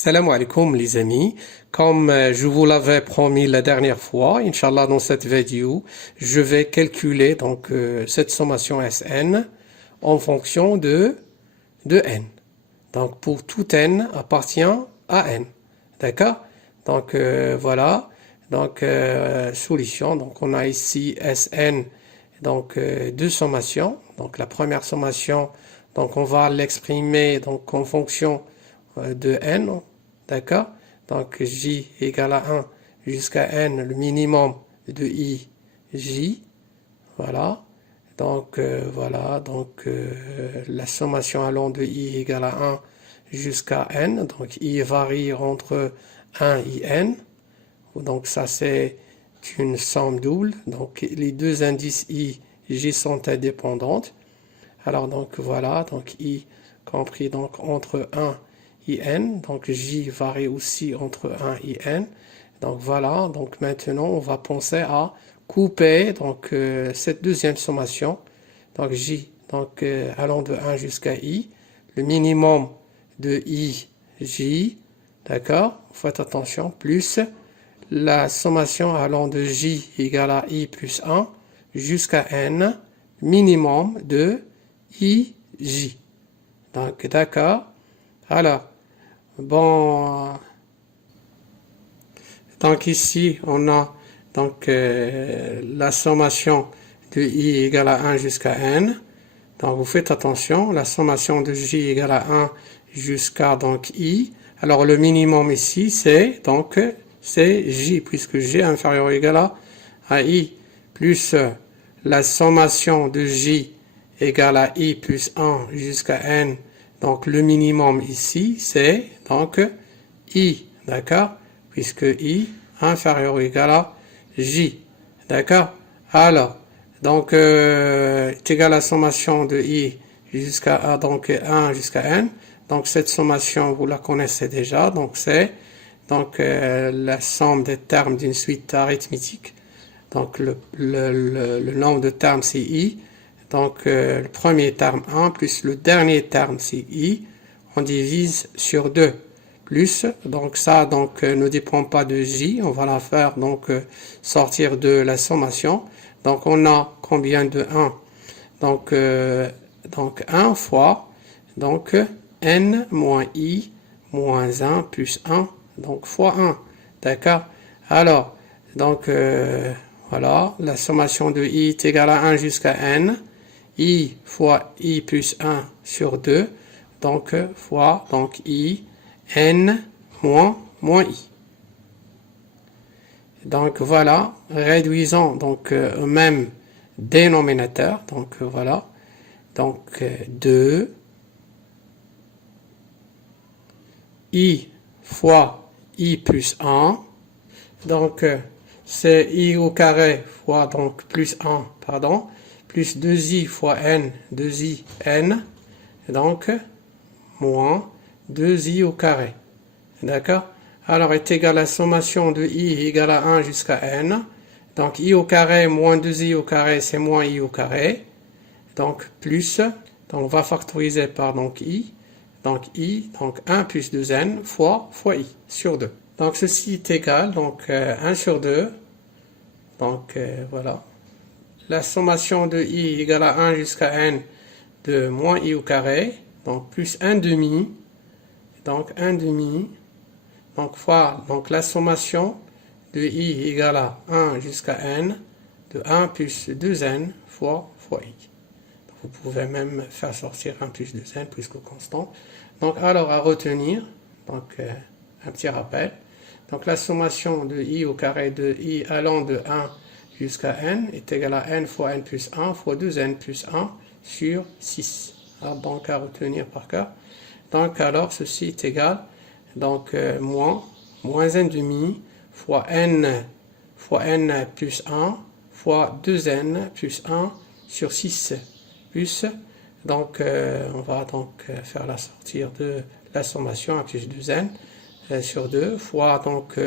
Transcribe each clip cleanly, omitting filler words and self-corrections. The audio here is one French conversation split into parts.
Salam alaikum les amis, comme je vous l'avais promis la dernière fois, Inch'Allah dans cette vidéo, je vais calculer donc cette sommation Sn en fonction de n. Donc pour tout n appartient à n, d'accord? Donc voilà, donc solution, donc on a ici Sn, donc deux sommations, donc la première sommation, donc on va l'exprimer donc en fonction de n, d'accord? Donc j égale à 1 jusqu'à n, le minimum de i, j, voilà. Donc voilà, donc la sommation allant de i égale à 1 jusqu'à n, donc i varie entre 1 et n, donc ça c'est une somme double, donc les deux indices i, j sont indépendantes. Alors donc voilà, donc i compris donc entre 1 et n, donc j varie aussi entre 1 et n. Donc voilà, donc maintenant on va penser à couper donc cette deuxième sommation, donc j donc allant de 1 jusqu'à i, le minimum de i, j, d'accord, faites attention, plus la sommation allant de j égale à i plus 1 jusqu'à n, minimum de i, j. Donc d'accord, alors bon, donc ici on a donc la sommation de i égale à 1 jusqu'à n. Donc vous faites attention, la sommation de j égale à 1 jusqu'à donc i. Alors le minimum ici c'est donc c'est j, puisque j inférieur ou égal à i, plus la sommation de j égale à i plus 1 jusqu'à n. Donc le minimum ici c'est donc i, d'accord, puisque i inférieur ou égal à j, d'accord. Alors donc est égal à la sommation de i jusqu'à donc 1 jusqu'à n. Donc cette sommation vous la connaissez déjà, donc c'est donc la somme des termes d'une suite arithmétique. Donc le nombre de termes c'est i. Donc le premier terme 1 plus le dernier terme c'est i. On divise sur 2 plus, donc ça donc ne dépend pas de j. On va la faire donc sortir de la sommation. Donc on a combien de 1? Donc 1 fois donc n moins i moins 1 plus 1, donc fois 1, d'accord. Alors donc voilà, la sommation de i est égale à 1 jusqu'à n, i fois i plus 1 sur 2, donc fois donc i, n moins i. Donc voilà, réduisons donc au même dénominateur, donc voilà, donc 2 i fois i plus 1, donc c'est i au carré fois donc plus 1, pardon, plus 2i fois n, 2i n, donc moins 2i au carré, d'accord. Alors est égal à la sommation de i égale à 1 jusqu'à n, donc i au carré moins 2i au carré c'est moins i au carré, donc plus, donc on va factoriser par donc i, donc 1 plus 2n fois i sur 2. Donc ceci est égal, donc 1 sur 2, donc voilà, la sommation de i égale à 1 jusqu'à n de moins i au carré, donc plus 1 demi, donc 1 demi, donc fois donc la sommation de i égale à 1 jusqu'à n de 1 plus 2n fois i. Vous pouvez même faire sortir 1 plus 2n puisque constant. Donc alors à retenir, donc un petit rappel. Donc la sommation de i au carré de i allant de 1 jusqu'à n est égale à n fois n plus 1 fois 2n plus 1 sur 6. Alors, donc à retenir par cœur. Donc alors ceci est égal, donc moins 1 demi fois n plus 1 fois 2n plus 1 sur 6 plus, donc on va donc faire la sortir de la sommation 1 plus 2n sur 2 fois donc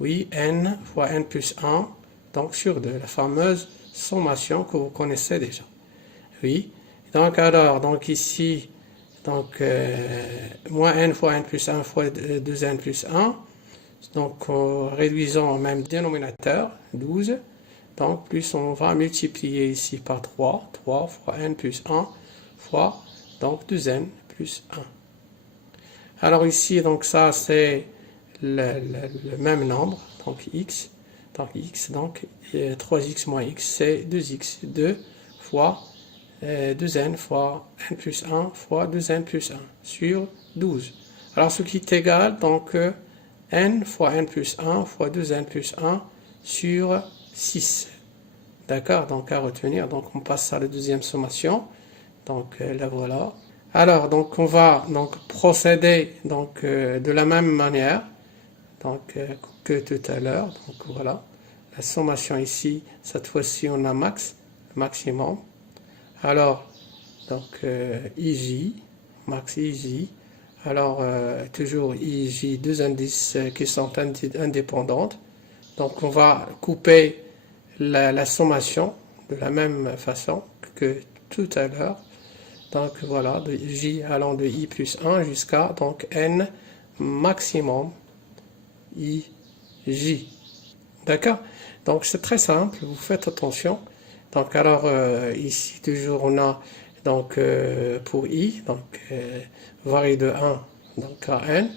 oui n fois n plus 1 donc sur 2, la fameuse sommation que vous connaissez déjà. Oui, donc alors donc ici Donc, moins n fois n plus 1 fois 2n plus 1. Donc, en réduisant au même dénominateur, 12. Donc, plus on va multiplier ici par 3. 3 fois n plus 1 fois, donc 2n plus 1. Alors ici, donc ça, c'est le même nombre, donc x. Donc x, donc 3x moins x, c'est 2x. 2 fois 2n fois n plus 1 fois 2n plus 1 sur 12. Alors ce qui est égal, donc n fois n plus 1 fois 2n plus 1 sur 6. D'accord, donc à retenir, donc on passe à la deuxième sommation. Donc la voilà. Alors donc on va donc procéder donc de la même manière donc que tout à l'heure. Donc voilà, la sommation ici, cette fois-ci on a maximum. Alors donc IJ, max IJ. Alors toujours IJ, deux indices qui sont indépendantes. Donc on va couper la sommation de la même façon que tout à l'heure. Donc voilà, de j allant de i plus 1 jusqu'à donc n maximum ij. D'accord? Donc c'est très simple, vous faites attention. Donc alors ici toujours on a donc pour i, donc varie de 1 donc à n.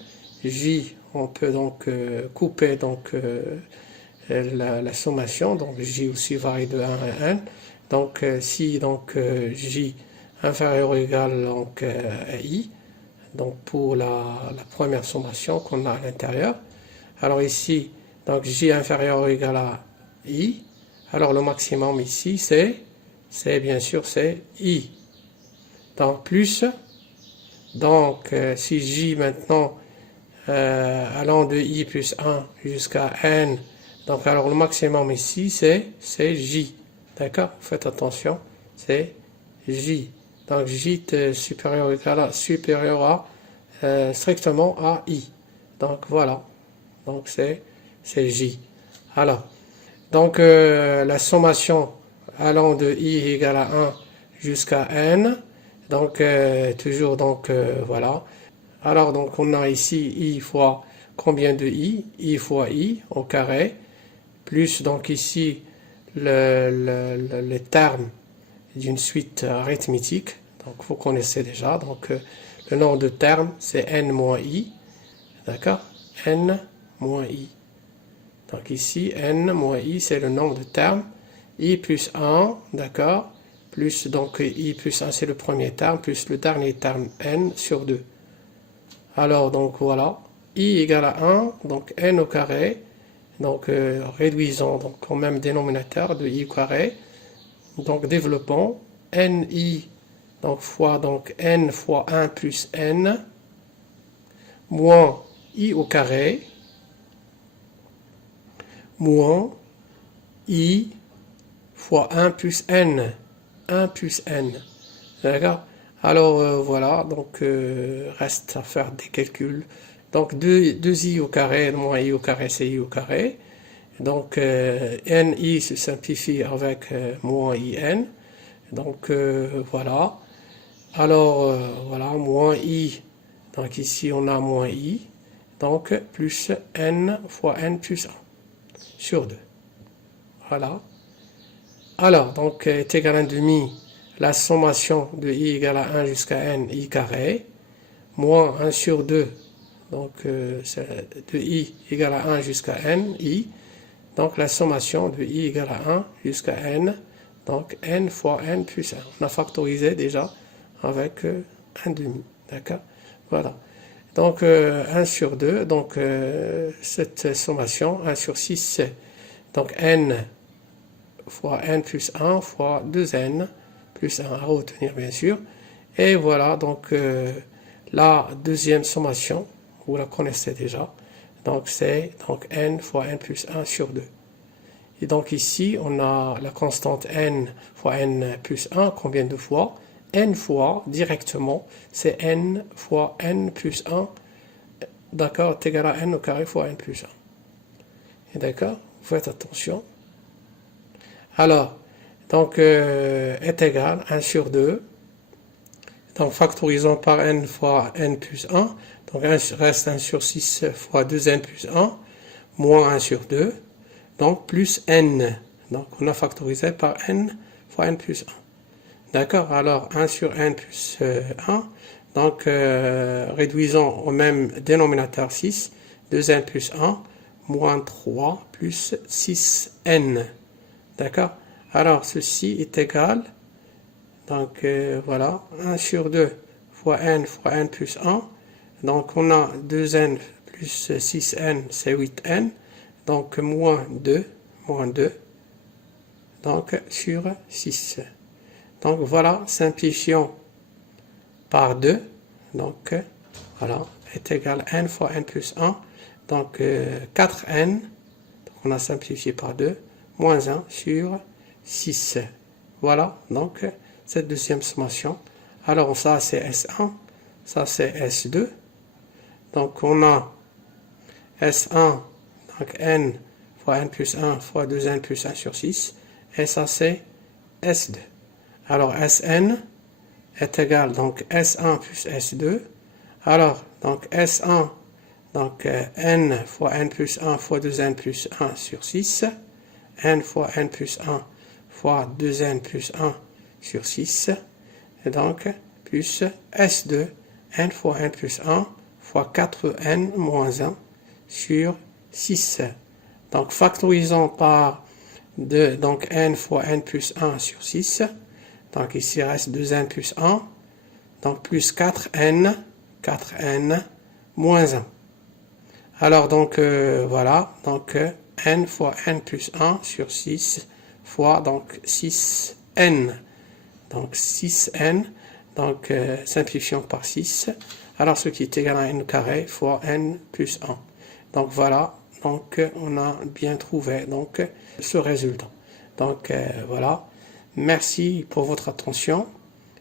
J, on peut donc couper donc la sommation, donc j aussi varie de 1 à n. Donc si donc j inférieur ou égal donc, à i, donc pour la première sommation qu'on a à l'intérieur. Alors ici, donc j inférieur ou égal à i, alors le maximum ici c'est bien sûr c'est i. Donc plus, donc si j maintenant allant de i plus 1 jusqu'à n, donc alors le maximum ici c'est j. D'accord? Faites attention, c'est j. Donc j est supérieur à strictement à i. Donc voilà. Donc c'est j. Alors, donc la sommation allant de i égale à 1 jusqu'à n. Donc toujours donc voilà. Alors donc on a ici i fois combien de i? I fois i au carré. Plus donc ici les termes d'une suite arithmétique. Donc vous connaissez déjà. Donc le nombre de termes c'est n moins i. D'accord? N moins i. Donc ici n moins i c'est le nombre de termes. I plus 1, d'accord? Plus donc i plus 1 c'est le premier terme, plus le dernier terme n sur 2. Alors donc voilà. I égale à 1, donc n au carré. Donc réduisons donc au même dénominateur de i au carré. Donc développons ni donc fois donc n fois 1 plus n moins i au carré moins i fois 1 plus n. 1 plus n. D'accord? Alors voilà, donc reste à faire des calculs. Donc 2i au carré moins i au carré, c'est i au carré. Donc ni se simplifie avec moins in. Donc voilà. Alors voilà, moins i. Donc ici on a moins i. Donc plus n fois n plus 1 sur 2. Voilà. Alors donc est égal à 1,5. La sommation de i égale à 1 jusqu'à n i carré. Moins 1 sur 2. Donc de i égale à 1 jusqu'à n i. Donc la sommation de i égale à 1 jusqu'à n, donc n fois n plus 1. On a factorisé déjà avec 1,5. D'accord? Voilà. Donc 1 sur 2, donc cette sommation, 1 sur 6, c'est donc n fois n plus 1 fois 2n plus 1 à retenir bien sûr. Et voilà donc la deuxième sommation, vous la connaissez déjà. Donc c'est donc n fois n plus 1 sur 2. Et donc ici, on a la constante n fois n plus 1, combien de fois? N fois, directement, c'est n fois n plus 1, d'accord, est égal à n au carré fois n plus 1. Et d'accord, vous faites attention. Alors, donc, est égal 1 sur 2, Donc, factorisons par n fois n plus 1. Donc, 1 reste 1 sur 6 fois 2n plus 1, moins 1 sur 2. Donc, plus n. Donc, on a factorisé par n fois n plus 1. D'accord? Alors, 1 sur n plus 1. Donc, réduisons au même dénominateur 6. 2n plus 1, moins 3 plus 6n. D'accord? Alors, ceci est égal. Donc, voilà. 1 sur 2 fois n plus 1. Donc, on a 2n plus 6n, c'est 8n. Donc, moins 2. Donc, sur 6. Donc, voilà. Simplifions par 2. Donc, voilà. Est égal à n fois n plus 1. Donc, 4n. Donc, on a simplifié par 2. Moins 1 sur 6. Voilà. Donc, cette deuxième sommation. Alors, ça, c'est S1. Ça, c'est S2. Donc, on a S1, donc n fois n plus 1 fois 2n plus 1 sur 6. Et ça, c'est S2. Alors, Sn est égal, donc S1 plus S2. Alors, donc S1, donc n fois n plus 1 fois 2n plus 1 sur 6. N fois n plus 1 fois 2n plus 1 sur 6. Et donc, plus S2, n fois n plus 1 fois 4n moins 1 sur 6. Donc, factorisons par 2, donc n fois n plus 1 sur 6. Donc, ici reste 2n plus 1. Donc, plus 4n moins 1. Alors, donc, voilà. Donc, n fois n plus 1 sur 6 fois, donc, 6n. Donc, 6n. Donc, simplifions par 6. Alors, ce qui est égal à n carré fois n plus 1. Donc, voilà. Donc, on a bien trouvé donc ce résultat. Donc, voilà. Merci pour votre attention.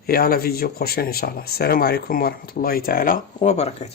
Et à la vidéo prochaine, Inch'Allah. Salam alaikum wa rahmatullahi ta'ala wa barakatuh.